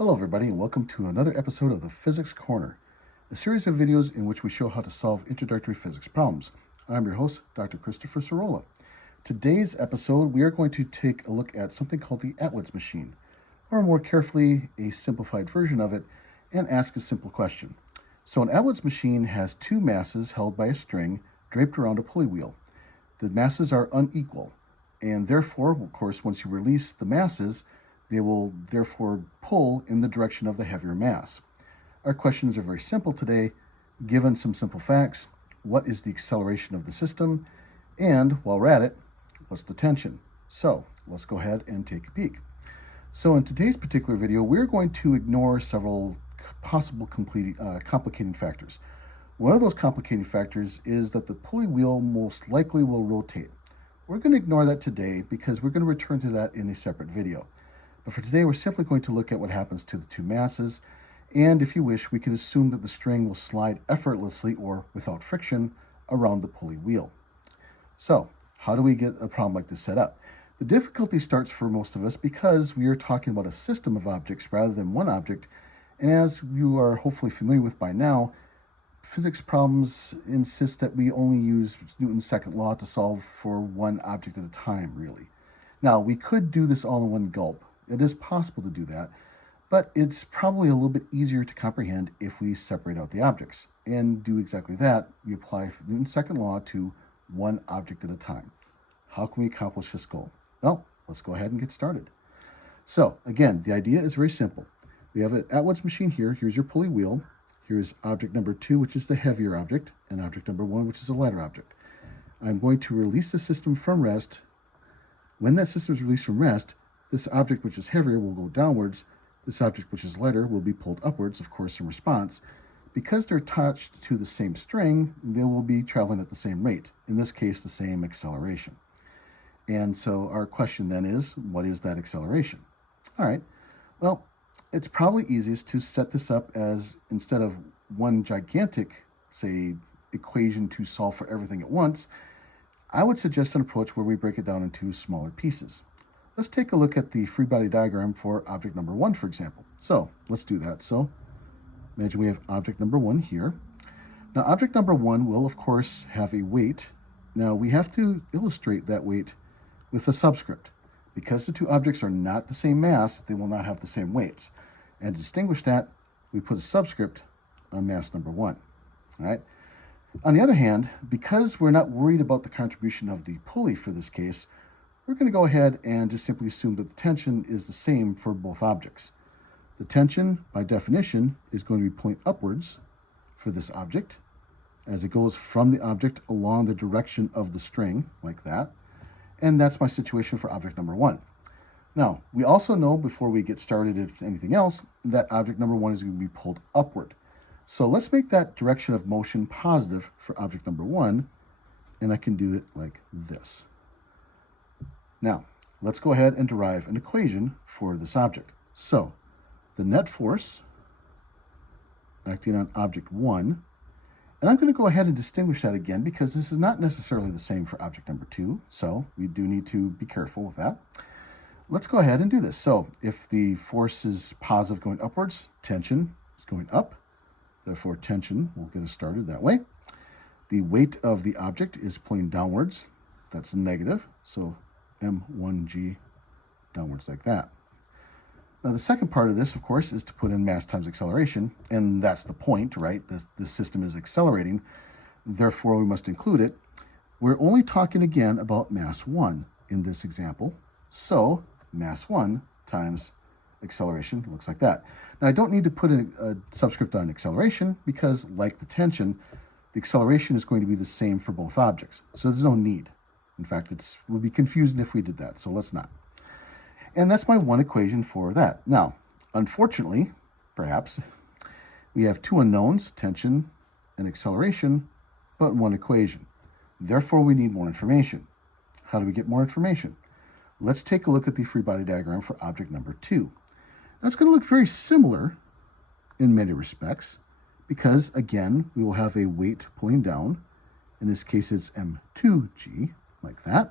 Hello everybody and welcome to another episode of the Physics Corner, a series of videos in which we show how to solve introductory physics problems. I'm your host, Dr. Christopher Cirola. Today's episode, we are going to take a look at something called the Atwood's machine, or more carefully, a simplified version of it, and ask a simple question. So an Atwood's machine has two masses held by a string draped around a pulley wheel. The masses are unequal, and therefore, of course, once you release the masses, they will therefore pull in the direction of the heavier mass. Our questions are very simple today. Given some simple facts, what is the acceleration of the system? And while we're at it, what's the tension? So let's go ahead and take a peek. So in today's particular video, we're going to ignore several possible complicating factors. One of those complicating factors is that the pulley wheel most likely will rotate. We're going to ignore that today because we're going to return to that in a separate video. But for today, we're simply going to look at what happens to the two masses, and if you wish, we can assume that the string will slide effortlessly or without friction around the pulley wheel. So, how do we get a problem like this set up? The difficulty starts for most of us because we are talking about a system of objects rather than one object, and as you are hopefully familiar with by now, physics problems insist that we only use Newton's second law to solve for one object at a time, really. Now, we could do this all in one gulp. It is possible to do that, but it's probably a little bit easier to comprehend if we separate out the objects. And do exactly that, we apply Newton's second law to one object at a time. How can we accomplish this goal? Well, let's go ahead and get started. So again, the idea is very simple. We have an Atwood's machine here. Here's your pulley wheel. Here's object number 2, which is the heavier object, and object number 1, which is the lighter object. I'm going to release the system from rest. When that system is released from rest, this object which is heavier will go downwards. This object which is lighter will be pulled upwards, of course, in response. Because they're attached to the same string, they will be traveling at the same rate. In this case, the same acceleration. And so our question then is, what is that acceleration? All right, well, it's probably easiest to set this up as, instead of one gigantic, say, equation to solve for everything at once, I would suggest an approach where we break it down into smaller pieces. Let's take a look at the free body diagram for object number 1, for example. So let's do that. So imagine we have object number 1 here. Now object number 1 will, of course, have a weight. Now we have to illustrate that weight with a subscript. Because the two objects are not the same mass, they will not have the same weights. And to distinguish that, we put a subscript on mass number 1. All right. On the other hand, because we're not worried about the contribution of the pulley for this case, we're going to go ahead and just simply assume that the tension is the same for both objects. The tension, by definition, is going to be pointing upwards for this object as it goes from the object along the direction of the string, like that. And that's my situation for object number 1. Now, we also know, before we get started with anything else, that object number 1 is going to be pulled upward. So let's make that direction of motion positive for object number 1, and I can do it like this. Now, let's go ahead and derive an equation for this object. So, the net force acting on object 1, and I'm going to go ahead and distinguish that again because this is not necessarily the same for object number 2, so we do need to be careful with that. Let's go ahead and do this. So, if the force is positive going upwards, tension is going up, therefore tension will get us started that way. The weight of the object is pulling downwards, that's negative, so m1g downwards like that. Now the second part of this, of course, is to put in mass times acceleration, and that's the point, right? This system is accelerating, therefore we must include it. We're only talking again about mass 1 in this example, so mass 1 times acceleration looks like that. Now I don't need to put in a subscript on acceleration because, like the tension, the acceleration is going to be the same for both objects, so there's no need. In fact, it would be confusing if we did that, so let's not. And that's my one equation for that. Now, unfortunately, perhaps, we have two unknowns, tension and acceleration, but one equation. Therefore, we need more information. How do we get more information? Let's take a look at the free body diagram for object number 2. That's going to look very similar in many respects because, again, we will have a weight pulling down. In this case, it's m2g, like that.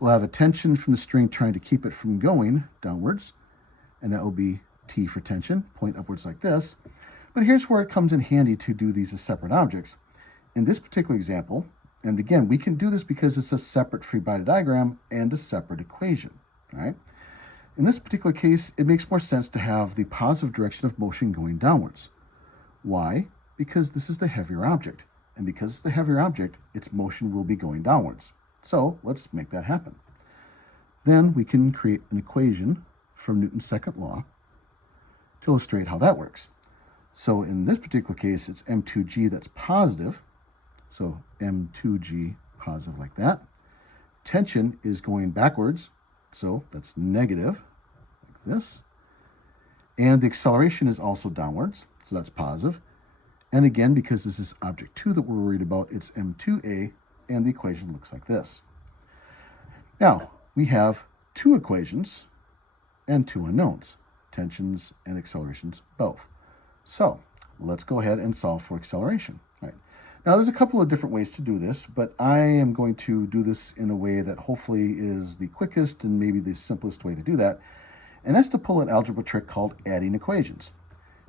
We'll have a tension from the string trying to keep it from going downwards, and that will be T for tension, point upwards like this. But here's where it comes in handy to do these as separate objects. In this particular example, and again, we can do this because it's a separate free body diagram and a separate equation, right? In this particular case, it makes more sense to have the positive direction of motion going downwards. Why? Because this is the heavier object. And because it's the heavier object, its motion will be going downwards. So let's make that happen. Then we can create an equation from Newton's second law to illustrate how that works. So in this particular case, it's m2g that's positive. So m2g positive like that. Tension is going backwards, so that's negative, like this. And the acceleration is also downwards, so that's positive. And again, because this is object 2 that we're worried about, it's m2a, and the equation looks like this. Now, we have two equations and two unknowns, tensions and accelerations both. So let's go ahead and solve for acceleration. All right. Now, there's a couple of different ways to do this, but I am going to do this in a way that hopefully is the quickest and maybe the simplest way to do that, and that's to pull an algebra trick called adding equations.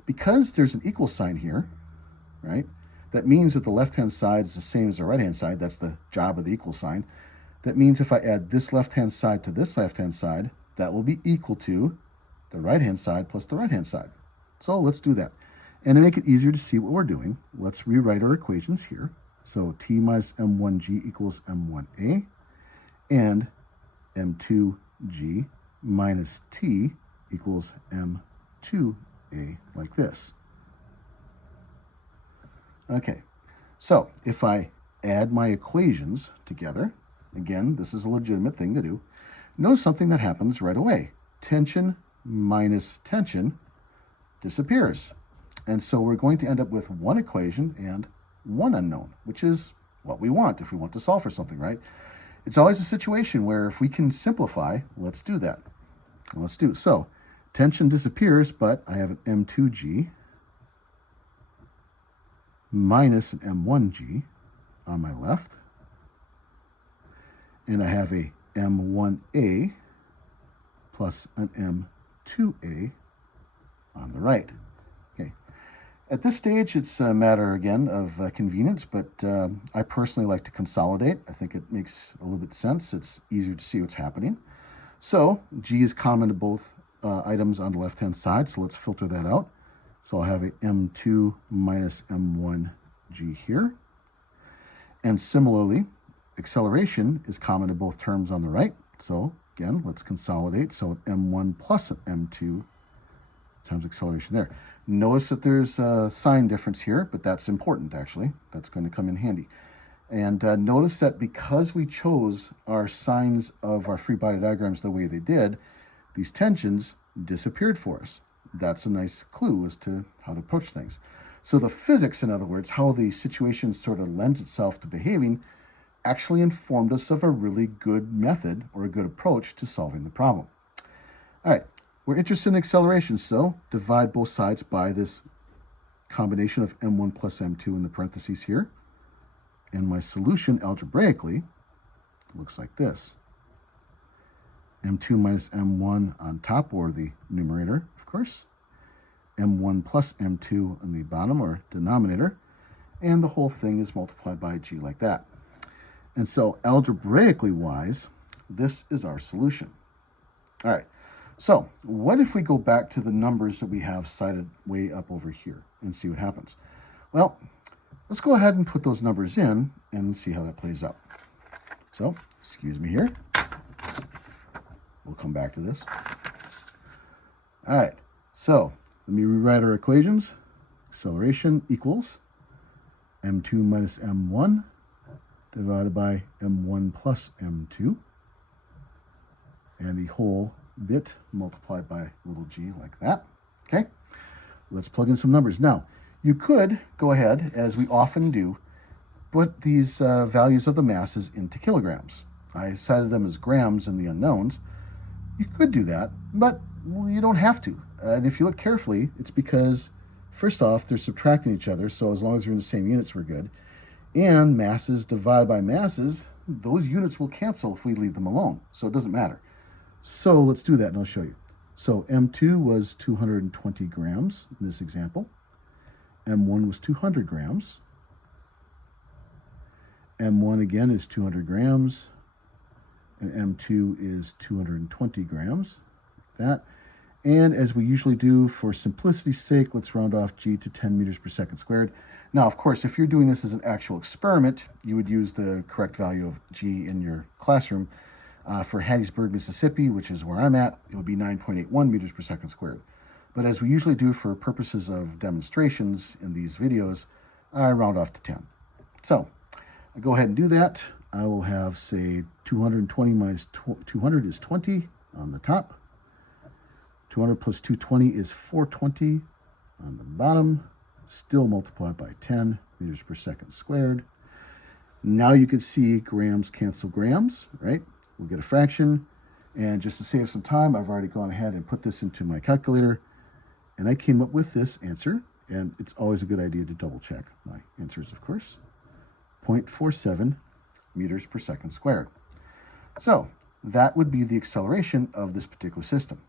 Because there's an equal sign here, right, that means that the left-hand side is the same as the right-hand side. That's the job of the equal sign. That means if I add this left-hand side to this left-hand side, that will be equal to the right-hand side plus the right-hand side. So let's do that. And to make it easier to see what we're doing, let's rewrite our equations here. So T minus m1g equals m1a, and m2g minus T equals m2a, like this. Okay, so if I add my equations together, again, this is a legitimate thing to do, notice something that happens right away. Tension minus tension disappears. And so we're going to end up with one equation and one unknown, which is what we want if we want to solve for something, right? It's always a situation where if we can simplify, let's do that. Let's do it. So tension disappears, but I have an m2g minus an m1g on my left, and I have a m1a plus an m2a on the right. Okay. At this stage, it's a matter, again, of convenience, but I personally like to consolidate. I think it makes a little bit of sense. It's easier to see what's happening. So g is common to both items on the left-hand side, so let's filter that out. So I'll have a m2 minus m1g here. And similarly, acceleration is common to both terms on the right. So again, let's consolidate. So m1 plus m2 times acceleration there. Notice that there's a sign difference here, but that's important actually. That's going to come in handy. And notice that because we chose our signs of our free body diagrams the way they did, these tensions disappeared for us. That's a nice clue as to how to approach things. So the physics, in other words, how the situation sort of lends itself to behaving, actually informed us of a really good method or a good approach to solving the problem. All right, we're interested in acceleration, so divide both sides by this combination of m1 plus m2 in the parentheses here. And my solution algebraically looks like this. m2 minus m1 on top, or the numerator, of course. m1 plus m2 on the bottom, or denominator. And the whole thing is multiplied by g like that. And so algebraically wise, this is our solution. All right, so what if we go back to the numbers that we have cited way up over here and see what happens? Well, let's go ahead and put those numbers in and see how that plays out. So, excuse me here. We'll come back to this. All right, so let me rewrite our equations. Acceleration equals m2 minus m1 divided by m1 plus m2, and the whole bit multiplied by little g like that. Okay, let's plug in some numbers. Now, you could go ahead, as we often do, put these values of the masses into kilograms. I cited them as grams in the unknowns. You could do that, but you don't have to. And if you look carefully, it's because, first off, they're subtracting each other, so as long as you're in the same units, we're good. And masses divide by masses, those units will cancel if we leave them alone, so it doesn't matter. So let's do that, and I'll show you. So M2 was 220 grams in this example. M1 was 200 grams. M1 again is 200 grams. And M2 is 220 grams. Like that. And as we usually do, for simplicity's sake, let's round off G to 10 meters per second squared. Now, of course, if you're doing this as an actual experiment, you would use the correct value of G in your classroom. For Hattiesburg, Mississippi, which is where I'm at, it would be 9.81 meters per second squared. But as we usually do for purposes of demonstrations in these videos, I round off to 10. So I go ahead and do that. I will have, say, 220 minus 200 is 20 on the top. 200 plus 220 is 420 on the bottom. Still multiplied by 10 meters per second squared. Now you can see grams cancel grams, right? We'll get a fraction. And just to save some time, I've already gone ahead and put this into my calculator. And I came up with this answer. And it's always a good idea to double check my answers, of course. 0.47 meters per second squared. So that would be the acceleration of this particular system.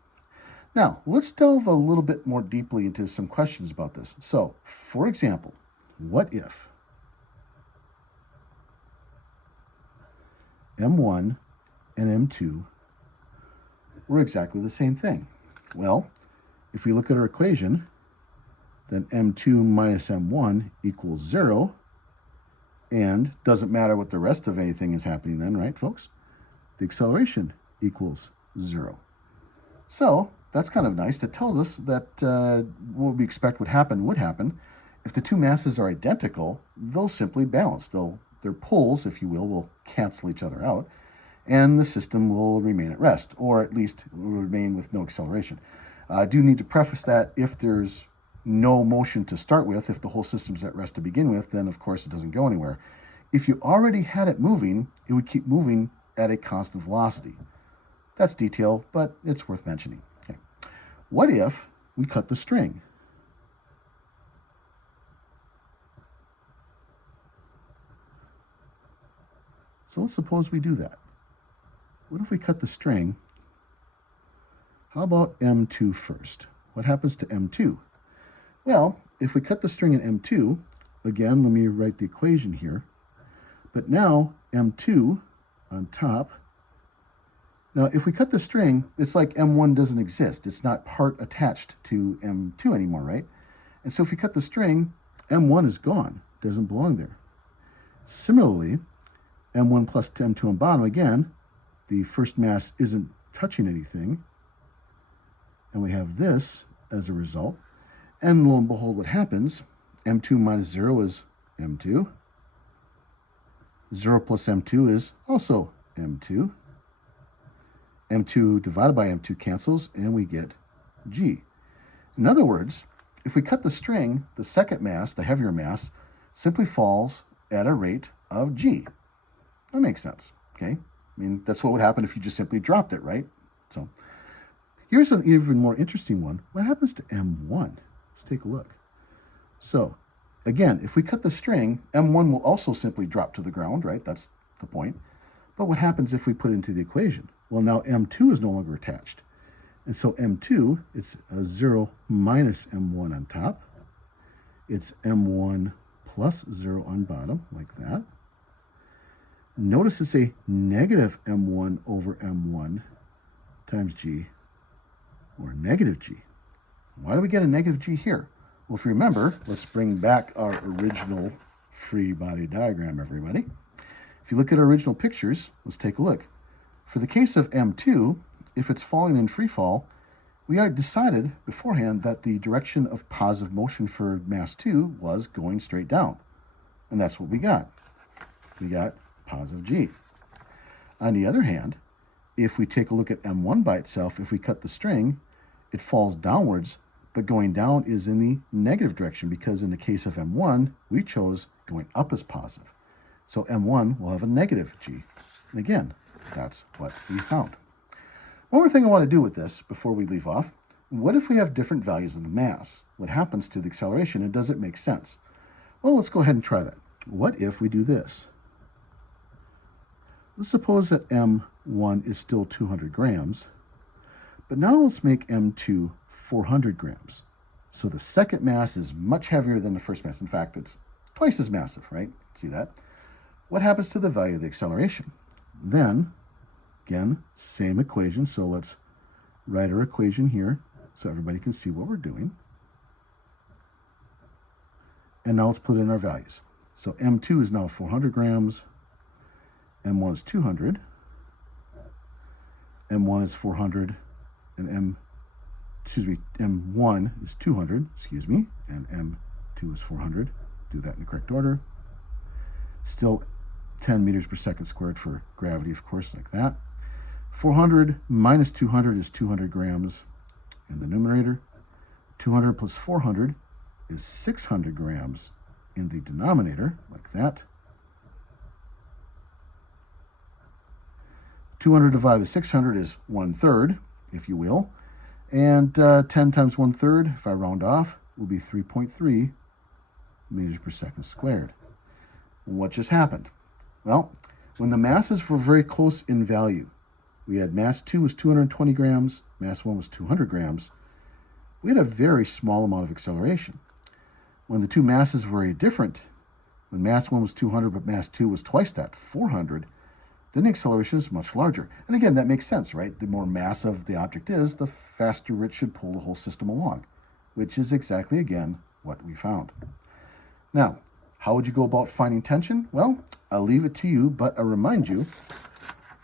Now, let's delve a little bit more deeply into some questions about this. So, for example, what if M1 and M2 were exactly the same thing? Well, if we look at our equation, then M2 minus M1 equals 0, and doesn't matter what the rest of anything is happening then, right, folks? The acceleration equals 0. So that's kind of nice. That tells us that what we expect would happen. If the two masses are identical, they'll simply balance. Their pulls, if you will cancel each other out, and the system will remain at rest, or at least will remain with no acceleration. I do need to preface that if there's no motion to start with, if the whole system's at rest to begin with, then of course it doesn't go anywhere. If you already had it moving, it would keep moving at a constant velocity. That's detail, but it's worth mentioning. Okay. What if we cut the string? So let's suppose we do that. What if we cut the string? How about M2 first? What happens to M2? Well, if we cut the string in M2, again, let me write the equation here. But now M2 on top. Now, if we cut the string, it's like M1 doesn't exist. It's not part attached to M2 anymore, right? And so if we cut the string, M1 is gone. Doesn't belong there. Similarly, M1 plus M2 on bottom, again, the first mass isn't touching anything. And we have this as a result. And lo and behold, what happens? M2 minus 0 is M2. 0 plus M2 is also M2. M2 divided by M2 cancels, and we get G. In other words, if we cut the string, the second mass, the heavier mass, simply falls at a rate of G. That makes sense, okay? I mean, that's what would happen if you just simply dropped it, right? So here's an even more interesting one. What happens to M1? Let's take a look. So again, if we cut the string, M1 will also simply drop to the ground, right? That's the point. But what happens if we put it into the equation? Well, now M2 is no longer attached. And so M2, it's a 0 minus M1 on top. It's M1 plus 0 on bottom, like that. Notice it's a negative M1 over M1 times G, or negative G. Why do we get a negative G here? Well, if you remember, let's bring back our original free body diagram, everybody. If you look at our original pictures, let's take a look. For the case of M2, if it's falling in free fall, we had decided beforehand that the direction of positive motion for mass 2 was going straight down. And that's what we got. We got positive G. On the other hand, if we take a look at M1 by itself, if we cut the string, it falls downwards, but going down is in the negative direction, because in the case of M1, we chose going up as positive. So M1 will have a negative G. And again, that's what we found. One more thing I want to do with this before we leave off. What if we have different values of the mass? What happens to the acceleration, and does it make sense? Well, let's go ahead and try that. What if we do this? Let's suppose that M1 is still 200 grams, But now let's make M2 400 grams. So the second mass is much heavier than the first mass. In fact, it's twice as massive, right? See that? What happens to the value of the acceleration? Then, again, same equation. So let's write our equation here so everybody can see what we're doing. And now let's put in our values. So M2 is now 400 grams, M1 is 200, M1 is 400, and M1 is 200, and M2 is 400. Do that in the correct order. Still 10 meters per second squared for gravity, of course, like that. 400 minus 200 is 200 grams in the numerator. 200 plus 400 is 600 grams in the denominator, like that. 200 divided by 600 is 1/3, if you will. And 10 times 1/3, if I round off, will be 3.3 meters per second squared. What just happened? Well, when the masses were very close in value, we had mass 2 was 220 grams, mass 1 was 200 grams, we had a very small amount of acceleration. When the two masses were very different, when mass 1 was 200 but mass 2 was twice that, 400, then the acceleration is much larger. And again, that makes sense, right? The more massive the object is, the faster it should pull the whole system along, which is exactly, again, what we found. Now, how would you go about finding tension? Well, I'll leave it to you, but I'll remind you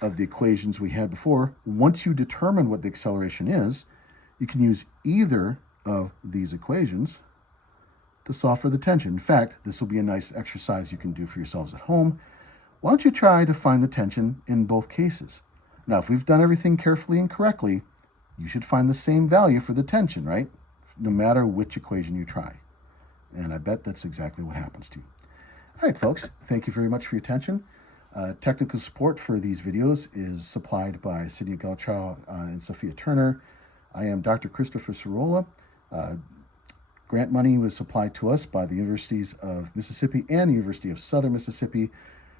of the equations we had before. Once you determine what the acceleration is, you can use either of these equations to solve for the tension. In fact, this will be a nice exercise you can do for yourselves at home. Why don't you try to find the tension in both cases? Now, if we've done everything carefully and correctly, you should find the same value for the tension, right? No matter which equation you try. And I bet that's exactly what happens to you. All right, folks, thank you very much for your attention. Technical support for these videos is supplied by Sydney Gauchow and Sophia Turner. I am Dr. Christopher Cirola. Grant money was supplied to us by the Universities of Mississippi and the University of Southern Mississippi.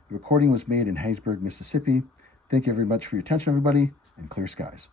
The recording was made in Hattiesburg, Mississippi. Thank you very much for your attention, everybody, and clear skies.